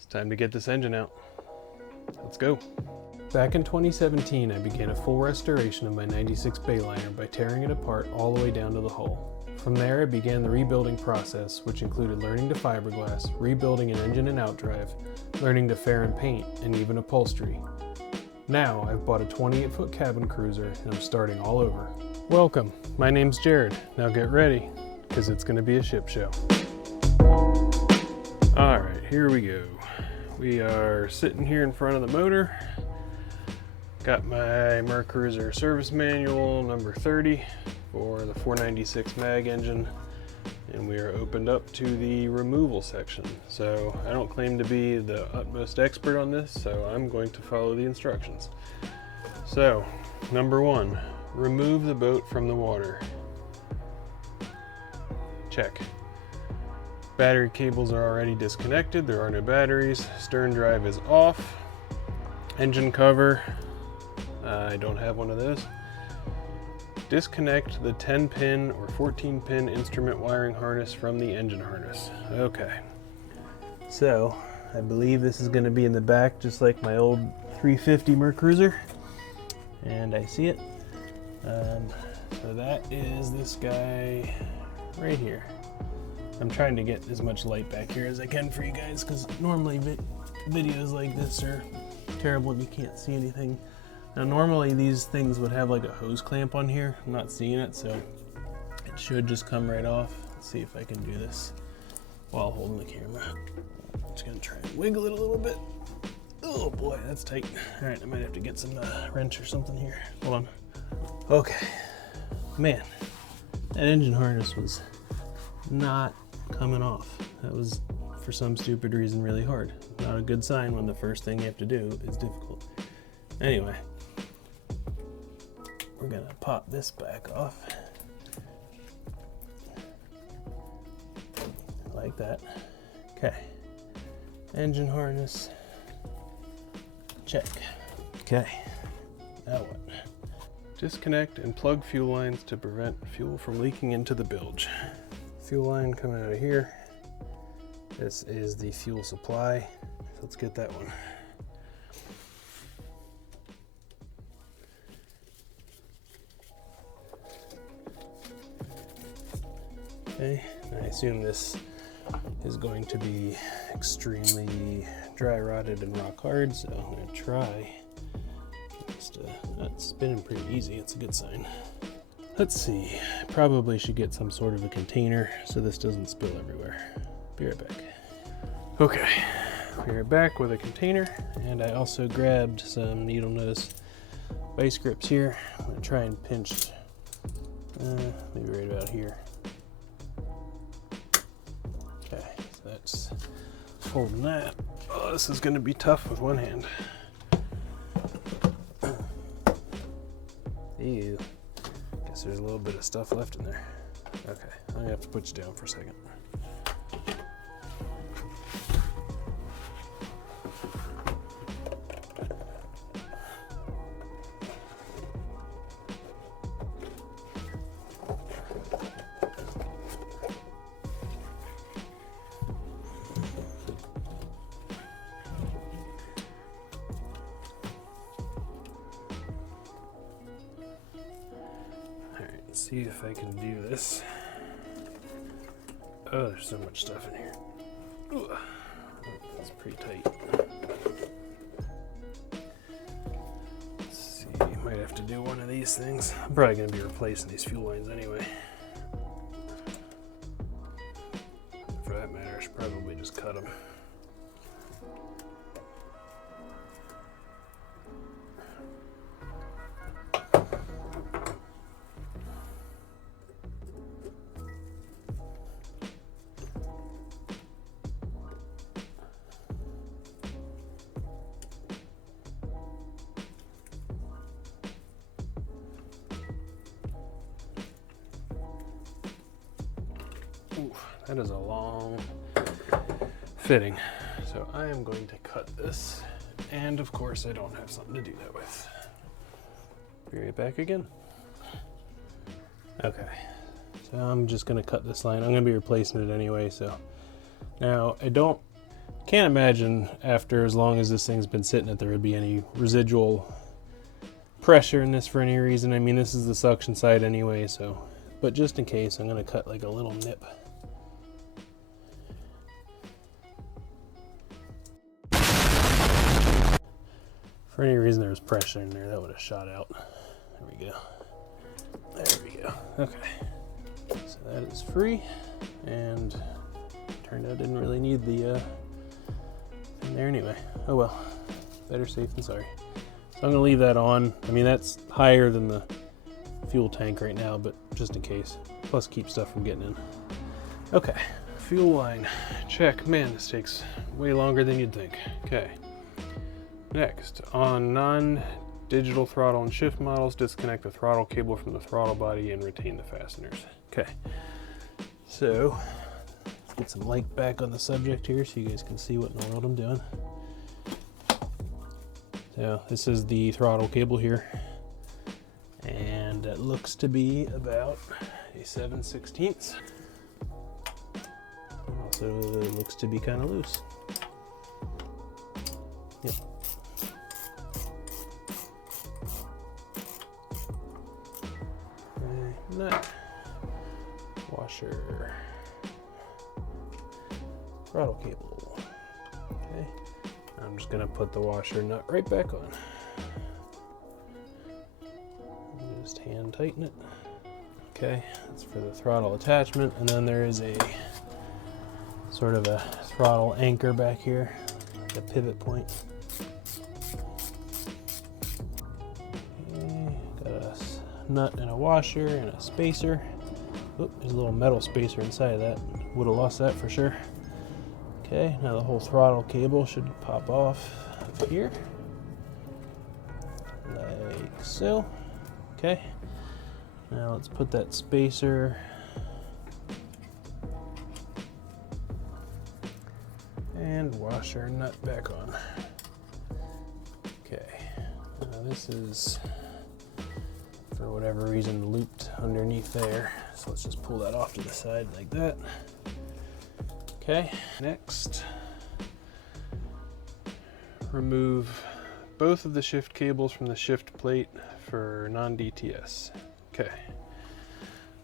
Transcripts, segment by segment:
It's time to get this engine out. Let's go. Back in 2017, I began a full restoration of my 96 Bayliner by tearing it apart all the way down to the hull. From there, I began the rebuilding process, which included learning to fiberglass, rebuilding an engine and outdrive, learning to fair and paint, and even upholstery. Now, I've bought a 28-foot cabin cruiser, and I'm starting all over. Welcome, my name's Jared. Now get ready, because it's going to be a ship show. Alright, here we go. We are sitting here in front of the motor. Got my MERCRUISER service manual number 30 for the 496 mag engine, and we are opened up to the removal section. So I don't claim to be the utmost expert on this, so I'm going to follow the instructions. So, number 1, remove the boat from the water. Check. Battery cables are already disconnected, there are no batteries. Stern drive is off. Engine cover, I don't have one of those. Disconnect the 10-pin or 14-pin instrument wiring harness from the engine harness. Okay. So, I believe this is going to be in the back just like my old 350 MERCRUISER. And I see it. So that is this guy right here. I'm trying to get as much light back here as I can for you guys, because normally videos like this are terrible and you can't see anything. Now normally these things would have like a hose clamp on here. I'm not seeing it, so it should just come right off. Let's see if I can do this while holding the camera. I'm just gonna try and wiggle it a little bit. Oh boy, that's tight. All right, I might have to get some wrench or something here. Hold on. Okay, man, that engine harness was not coming off. That was, for some stupid reason, really hard. Not a good sign when the first thing you have to do is difficult. Anyway, we're gonna pop this back off. Like that. Okay. Engine harness. Check. Okay. Now what? Disconnect and plug fuel lines to prevent fuel from leaking into the bilge. Fuel line coming out of here. This is the fuel supply. So let's get that one. Okay, I assume this is going to be extremely dry rotted and rock hard, so I'm going to try. That's spinning pretty easy, it's a good sign. Let's see, probably should get some sort of a container so this doesn't spill everywhere. Be right back. Okay, we're back with a container, and I also grabbed some needle nose vice grips here. I'm going to try and pinch maybe right about here. Okay, so that's holding that. Oh, this is going to be tough with one hand. Ew. Guess there's a little bit of stuff left in there. Okay, I'm going to have to put you down for a second. See if I can do this. Oh, there's so much stuff in here. Ooh, that's pretty tight. Let's see, might have to do one of these things. I'm probably going to be replacing these fuel lines anyway. For that matter, I should probably just cut them. That is a long fitting. So I am going to cut this, and of course I don't have something to do that with. Be right back again. Okay, so I'm just gonna cut this line. I'm gonna be replacing it anyway, so now I don't Can't imagine after as long as this thing's been sitting that there would be any residual pressure in this for any reason. I mean, this is the suction side anyway, so, but just in case, I'm gonna cut like a little nip. For any reason there was pressure in there, that would have shot out. There we go. There we go. Okay. So that is free, and turned out didn't really need the thing there anyway. Oh well, better safe than sorry. So I'm gonna leave that on. I mean, that's higher than the fuel tank right now, but just in case. Plus keep stuff from getting in. Okay, fuel line, check. Man, this takes way longer than you'd think. Okay. Next, on non-digital throttle and shift models, disconnect the throttle cable from the throttle body and retain the fasteners. Okay, so let's get some light back on the subject here so you guys can see what in the world I'm doing. So this is the throttle cable here, and it looks to be about a 7/16. Also, it looks to be kind of loose. Yep. Nut, washer, throttle cable. Okay, I'm just gonna put the washer nut right back on. Just hand tighten it. Okay, that's for the throttle attachment, and then there is a sort of a throttle anchor back here, like a pivot point. Nut and a washer and a spacer. Oop, there's a little metal spacer inside of that. Would have lost that for sure. Okay, now the whole throttle cable should pop off up here, like so. Okay, now let's put that spacer and washer nut back on. Okay, now this is, for whatever reason, looped underneath there. So let's just pull that off to the side like that. Okay, next, remove both of the shift cables from the shift plate for non-DTS. Okay,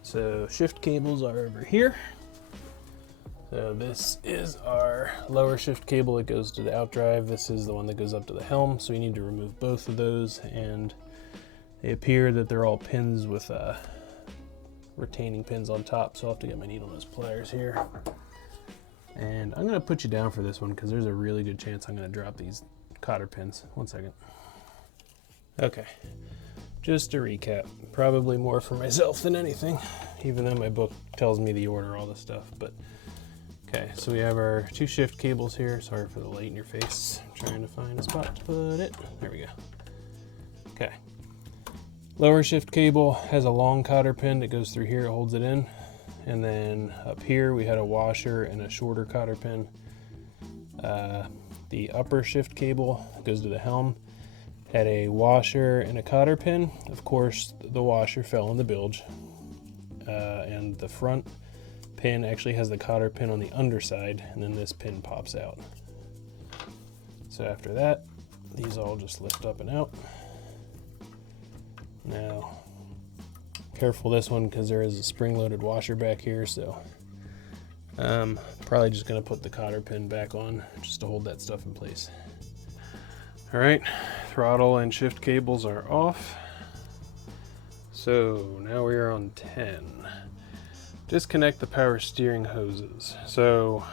so shift cables are over here. So this is our lower shift cable. It goes to the outdrive. This is the one that goes up to the helm. So we need to remove both of those, and they appear that they're all pins with retaining pins on top, so I'll have to get my needle nose pliers here. And I'm gonna put you down for this one because there's a really good chance I'm gonna drop these cotter pins. 1 second. Okay, just to recap, probably more for myself than anything, even though my book tells me the order, all this stuff, but okay, so we have our two shift cables here. Sorry for the light in your face. I'm trying to find a spot to put it. There we go. Okay. Lower shift cable has a long cotter pin that goes through here, it holds it in. And then up here we had a washer and a shorter cotter pin. The upper shift cable goes to the helm, had a washer and a cotter pin. Of course, the washer fell in the bilge. And the front pin actually has the cotter pin on the underside, and then this pin pops out. So after that, these all just lift up and out. Now, careful this one because there is a spring-loaded washer back here, so probably just gonna put the cotter pin back on just to hold that stuff in place. All right, throttle and shift cables are off. So now we are on 10. Disconnect the power steering hoses. So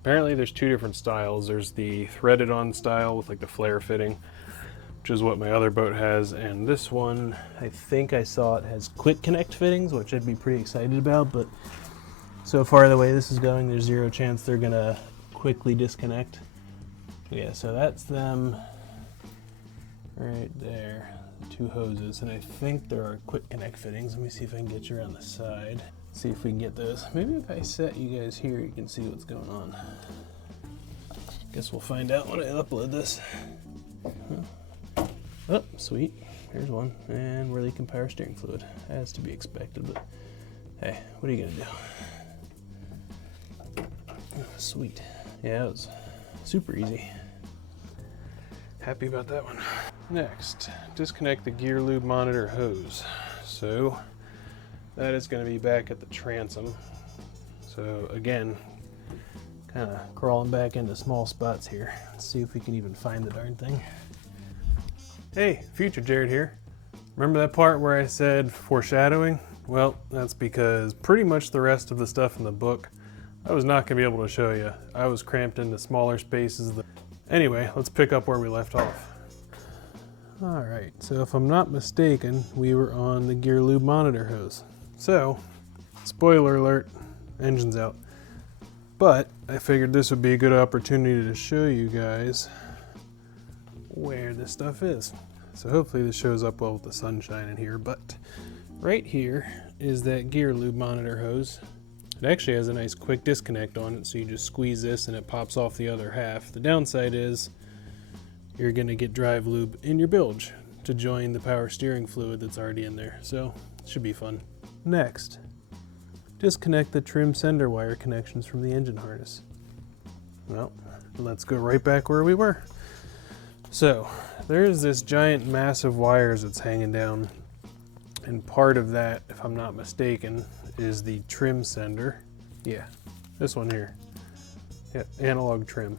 apparently there's two different styles. There's the threaded on style with like the flare fitting, which is what my other boat has, and this one, I think I saw it has quick connect fittings, which I'd be pretty excited about, but so far the way this is going, there's zero chance they're gonna quickly disconnect. Yeah, so that's them right there, two hoses, and I think there are quick connect fittings. Let me see if I can get you around the side, see if we can get those. Maybe if I set you guys here, you can see what's going on. Guess we'll find out when I upload this. Oh, sweet. Here's one. And we're leaking power steering fluid. As to be expected, but hey, what are you gonna do? Oh, sweet. Yeah, it was super easy. Happy about that one. Next, disconnect the gear lube monitor hose. So that is going to be back at the transom. So again, kind of crawling back into small spots here. Let's see if we can even find the darn thing. Hey, future Jared here. Remember that part where I said foreshadowing? Well, that's because pretty much the rest of the stuff in the book I was not going to be able to show you. I was cramped into smaller spaces. Anyway, let's pick up where we left off. Alright, so if I'm not mistaken, we were on the gear lube monitor hose. So, spoiler alert, engine's out. But I figured this would be a good opportunity to show you guys where this stuff is. So hopefully this shows up well with the sunshine in here, but right here is that gear lube monitor hose. It actually has a nice quick disconnect on it, so you just squeeze this and it pops off the other half. The downside is you're going to get drive lube in your bilge to join the power steering fluid that's already in there, so it should be fun. Next, disconnect the trim sender wire connections from the engine harness. Well, let's go right back where we were. So there's this giant massive wires that's hanging down, and part of that, if I'm not mistaken, is the trim sender. Yeah, this one here. Yeah, analog trim.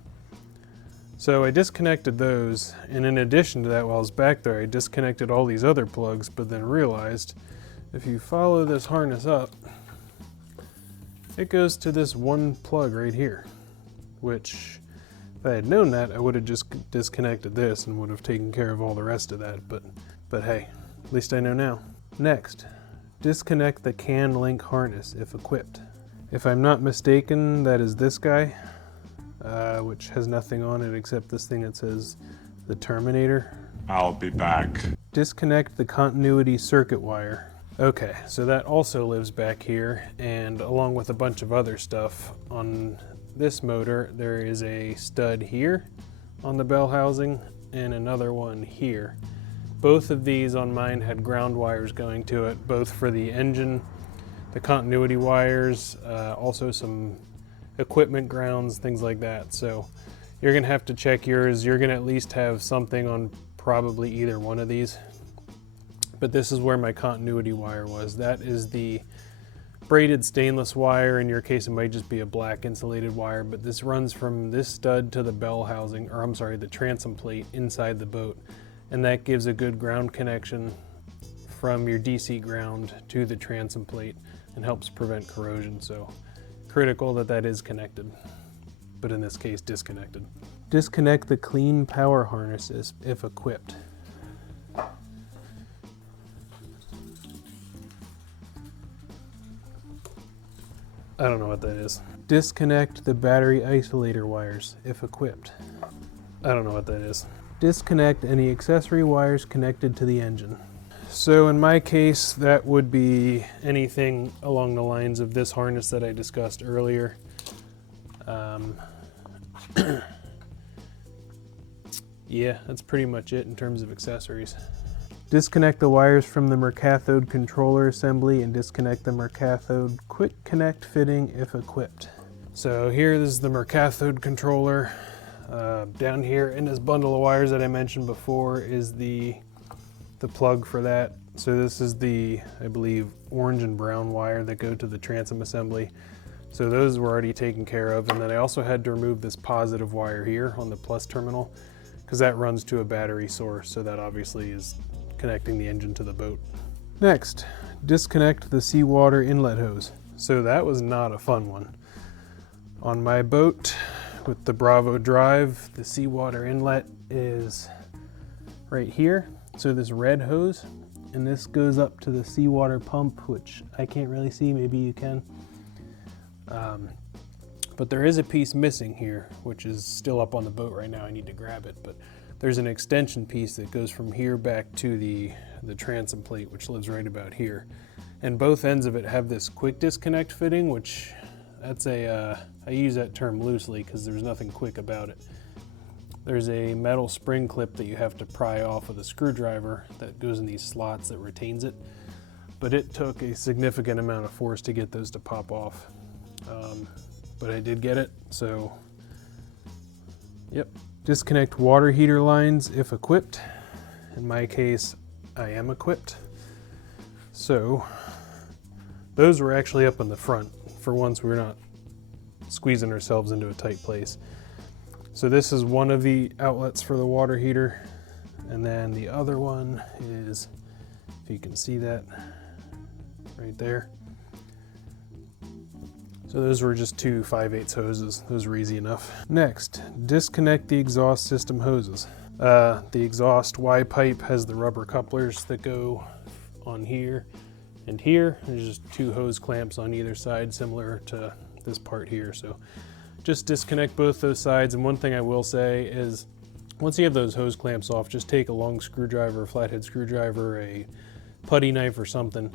So I disconnected those, and in addition to that, while I was back there, I disconnected all these other plugs, but then realized if you follow this harness up, it goes to this one plug right here, which if I had known that, I would have just disconnected this and would have taken care of all the rest of that, but hey, at least I know now. Next, disconnect the CAN link harness if equipped. If I'm not mistaken, that is this guy, which has nothing on it except this thing that says the Terminator. I'll be back. Disconnect the continuity circuit wire. Okay, so that also lives back here, and along with a bunch of other stuff on this motor, there is a stud here on the bell housing and another one here. Both of these on mine had ground wires going to it, both for the engine, the continuity wires, also some equipment grounds, things like that. So you're gonna have to check yours. You're gonna at least have something on probably either one of these. But this is where my continuity wire was. That is the braided stainless wire. In your case, it might just be a black insulated wire, but this runs from this stud to the bell housing, or I'm sorry, the transom plate inside the boat. And that gives a good ground connection from your DC ground to the transom plate and helps prevent corrosion. So critical that that is connected, but in this case, disconnected. Disconnect the clean power harnesses if equipped. I don't know what that is. Disconnect the battery isolator wires if equipped. I don't know what that is. Disconnect any accessory wires connected to the engine. So in my case, that would be anything along the lines of this harness that I discussed earlier. Yeah, that's pretty much it in terms of accessories. Disconnect the wires from the MERCAthode controller assembly and disconnect the MERCAthode quick connect fitting if equipped. So here is the MERCAthode controller. Down here in this bundle of wires that I mentioned before is the plug for that. So this is the, I believe, orange and brown wire that go to the transom assembly. So those were already taken care of. And then I also had to remove this positive wire here on the plus terminal because that runs to a battery source. So that obviously is connecting the engine to the boat. Next, disconnect the seawater inlet hose. So that was not a fun one. On my boat with the Bravo Drive, the seawater inlet is right here. So this red hose, and this goes up to the seawater pump, which I can't really see, maybe you can. But there is a piece missing here, which is still up on the boat right now. I need to grab it, but there's an extension piece that goes from here back to the transom plate, which lives right about here. And both ends of it have this quick disconnect fitting, which that's I use that term loosely because there's nothing quick about it. There's a metal spring clip that you have to pry off with a screwdriver that goes in these slots that retains it. But it took a significant amount of force to get those to pop off. But I did get it, so Yep. Disconnect water heater lines if equipped. In my case, I am equipped. So those were actually up in the front. For once, we're not squeezing ourselves into a tight place. So this is one of the outlets for the water heater. And then the other one is, if you can see that right there. So those were just two 5/8 hoses. Those were easy enough. Next, disconnect the exhaust system hoses. The exhaust Y pipe has the rubber couplers that go on here and here. There's just two hose clamps on either side, similar to this part here. So just disconnect both those sides. And one thing I will say is, once you have those hose clamps off, just take a long screwdriver, a flathead screwdriver, a putty knife or something,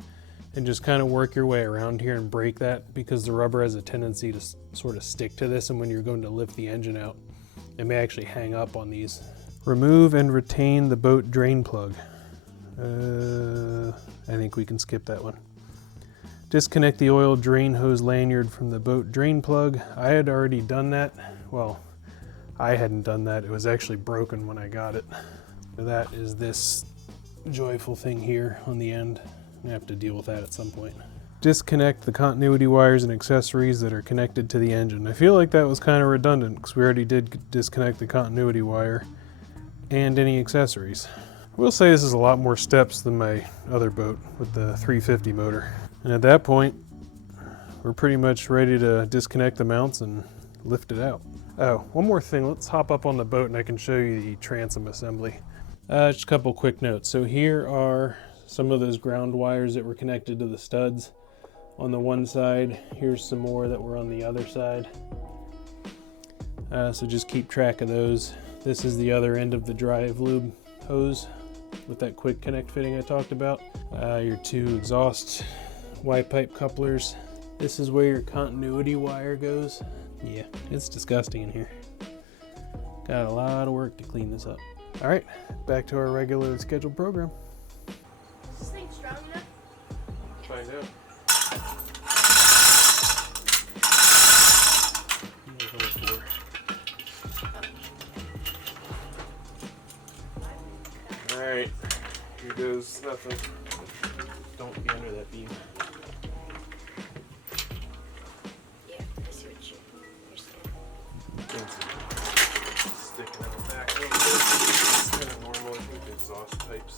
and just kind of work your way around here and break that, because the rubber has a tendency to sort of stick to this, and when you're going to lift the engine out, it may actually hang up on these. Remove and retain the boat drain plug. I think we can skip that one. Disconnect the oil drain hose lanyard from the boat drain plug. I had already done that. Well, I hadn't done that. It was actually broken when I got it. That is this joyful thing here on the end. I have to deal with that at some point. Disconnect the continuity wires and accessories that are connected to the engine. I feel like that was kind of redundant because we already did disconnect the continuity wire and any accessories. I will say this is a lot more steps than my other boat with the 350 motor. And at that point, we're pretty much ready to disconnect the mounts and lift it out. Oh, one more thing. Let's hop up on the boat and I can show you the transom assembly. Just a couple quick notes. So here are some of those ground wires that were connected to the studs on the one side. Here's some more that were on the other side. So just keep track of those. This is the other end of the drive lube hose with that quick connect fitting I talked about. Your two exhaust Y pipe couplers. This is where your continuity wire goes. Yeah, it's disgusting in here. Got a lot of work to clean this up. All right, back to our regular scheduled program. Is this thing strong enough? Find out. All right, here goes nothing. Don't be under that beam. Yeah, I see what you're saying. Sticking out the back a little bit. It's kind of normal, I think, the exhaust pipes.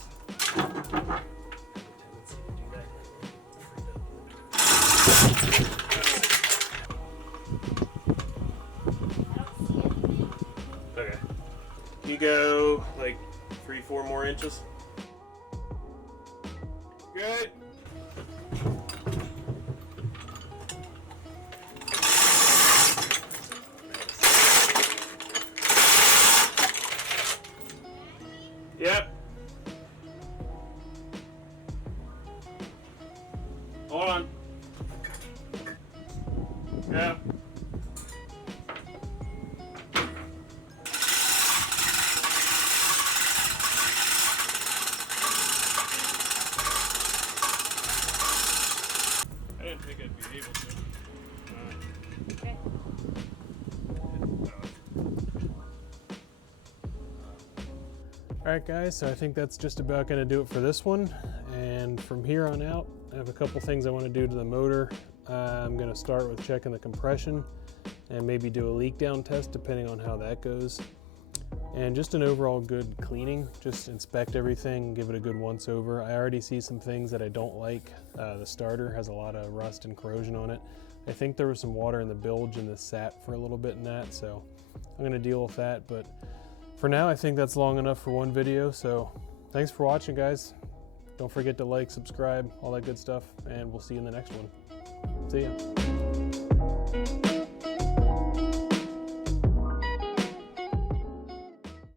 Okay. You go like 3-4 more inches. Good. Yep. Hold on. Yep. I didn't think I'd be able to. Okay. Alright guys, so I think that's just about going to do it for this one, and from here on out I have a couple things I want to do to the motor. I'm going to start with checking the compression and maybe do a leak down test depending on how that goes, and just an overall good cleaning. Just inspect everything, give it a good once over. I already see some things that I don't like. The starter has a lot of rust and corrosion on it. I think there was some water in the bilge and this sat for a little bit in that, so I'm going to deal with that. But for now, I think that's long enough for one video, so thanks for watching, guys. Don't forget to like, subscribe, all that good stuff, and we'll see you in the next one. See ya.